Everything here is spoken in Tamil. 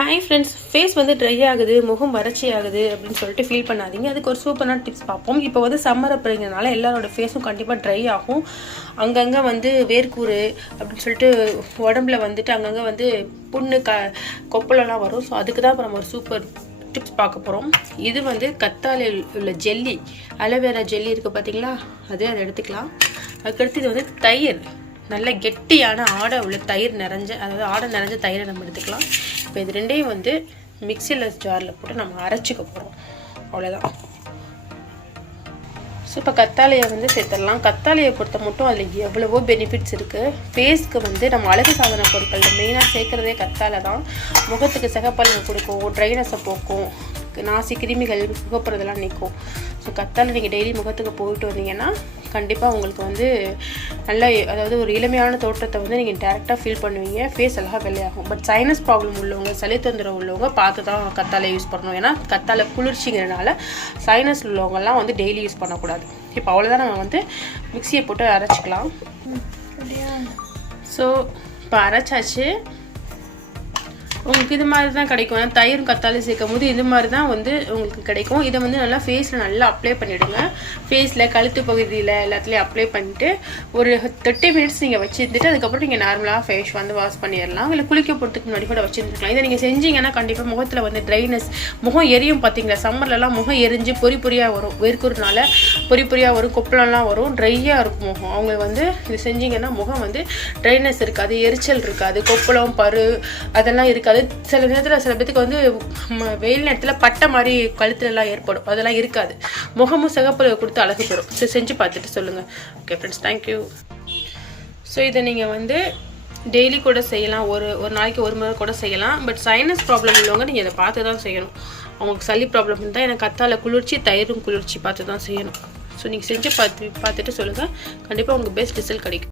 ஹாய் ஃப்ரெண்ட்ஸ், ஃபேஸ் வந்து ட்ரை ஆகுது, முகம் வறட்சி ஆகுது அப்படின்னு சொல்லிட்டு ஃபீல் பண்ணாதீங்க. அதுக்கு ஒரு சூப்பரான டிப்ஸ் பார்ப்போம். இப்போ வந்து சம்மர் அப்படிங்கிறனால எல்லாரோட ஃபேஸும் கண்டிப்பாக ட்ரை ஆகும். அங்கங்கே வந்து வேர்க்கூறு அப்படின்னு சொல்லிட்டு உடம்புல வந்துட்டு அங்கங்கே வந்து புண்ணு கொப்பளம்லாம் வரும். ஸோ அதுக்கு தான் இப்போ நம்ம ஒரு சூப்பர் டிப்ஸ் பார்க்க போகிறோம். இது வந்து கத்தாழையில் உள்ள ஜெல்லி, அலோவேரா ஜெல்லி இருக்குது பார்த்தீங்களா, அதை எடுத்துக்கலாம். அதுக்கடுத்து இது வந்து தயிர், நல்ல கெட்டியான ஆடை உள்ள தயிர் நிறைஞ்ச, அதாவது ஆடை நிறைஞ்ச தயிரை நம்ம எடுத்துக்கலாம். இப்போ இது ரெண்டையும் வந்து மிக்சியில் ஜாரில் போட்டு நம்ம அரைச்சிக்க போகிறோம். அவ்வளோதான். ஸோ இப்போ கத்தாழையை வந்து சேர்த்துடலாம். கத்தாழையை பொறுத்த மட்டும் அதில் எவ்வளவோ பெனிஃபிட்ஸ் இருக்குது. ஃபேஸ்க்கு வந்து நம்ம அழகு சாதன பொருட்களில் மெயினாக சேர்க்குறதே கத்தாழை தான். முகத்துக்கு சிகப்பழகு கொடுக்கும், ட்ரைனஸை போக்கும், நாசி கிருமிகள் முகப்புறதெல்லாம் நிற்கும். ஸோ கத்தாழை நீங்கள் டெய்லி முகத்துக்கு போயிட்டு வந்தீங்கன்னா கண்டிப்பாக உங்களுக்கு வந்து நல்ல, அதாவது ஒரு இளமையான தோற்றத்தை வந்து நீங்கள் டேரெக்டாக ஃபீல் பண்ணுவீங்க. ஃபேஸ் எல்லாம் வெள்ளையாகும். பட் சைனஸ் ப்ராப்ளம் உள்ளவங்க, சளி தொந்தரவு உள்ளவங்க பார்த்து தான் கத்தாழை யூஸ் பண்ணணும். ஏன்னா கத்தாழை குளிர்ச்சிங்கிறனால சைனஸ் உள்ளவங்கெல்லாம் வந்து டெய்லி யூஸ் பண்ணக்கூடாது. இப்போ அவ்வளோதான், நம்ம வந்து மிக்சியை போட்டு அரைச்சிக்கலாம். ஸோ இப்போ அரைச்சாச்சு. உங்களுக்கு இது மாதிரி தான் கிடைக்கும். தயிரும் கத்தாழை சேர்க்கும் போது இது மாதிரி தான் வந்து உங்களுக்கு கிடைக்கும். இதை வந்து நல்லா ஃபேஸில் நல்லா அப்ளை பண்ணிவிடுங்க. ஃபேஸில், கழுத்து பகுதியில் எல்லாத்துலேயும் அப்ளை பண்ணிவிட்டு ஒரு 30 மினிட்ஸ் நீங்கள் வச்சுருந்துட்டு அதுக்கப்புறம் நீங்கள் நார்மலாக ஃபேஸ் வந்து வாஷ் பண்ணிடலாம். இல்லை குளிக்க போகிறதுக்கு முன்னாடி கூட வச்சுருந்துக்கலாம். இதை நீங்கள் செஞ்சீங்கன்னா கண்டிப்பாக முகத்தில் வந்து ட்ரைனஸ், முகம் எரியும். பார்த்தீங்களா, சம்மர்லலாம் முகம் எரிஞ்சு பொறி பொறியாக வரும். வேர்க்குறதுனால பொறி பொறியாக வரும், கொப்பளம்லாம் வரும், ட்ரையாக இருக்கும் முகம். அவங்க வந்து இது செஞ்சிங்கன்னா முகம் வந்து ட்ரைனஸ் இருக்காது, எரிச்சல் இருக்காது, கொப்பளம் பரு அதெல்லாம் இருக்காது. சில நேரத்தில் சில பேத்துக்கு வந்து வெயில் நேரத்தில் பட்டை மாதிரி கழுத்துலலாம் ஏற்படும், அதெல்லாம் இருக்காது. முகமும் சிகப்பழகு கொடுத்து அழகு பெறும். ஸோ செஞ்சு பார்த்துட்டு சொல்லுங்கள். Okay friends, thank you. ஸோ இதை நீங்கள் வந்து டெய்லி கூட செய்யலாம், ஒரு நாளைக்கு ஒரு முறை கூட செய்யலாம். பட் சைனஸ் ப்ராப்ளம் உள்ளவங்க நீங்கள் இதை பார்த்து தான் செய்யணும். அவங்களுக்கு சளி ப்ராப்ளம் இருந்தால் எனக்கு கத்தாழை குளிர்ச்சி, தயிரும் குளிர்ச்சி பார்த்து தான் செய்யணும். ஸோ நீங்கள் செஞ்சு பார்த்துட்டு சொல்லுங்கள். கண்டிப்பாக உங்களுக்கு பெஸ்ட் ரிசல்ட் கிடைக்கும்.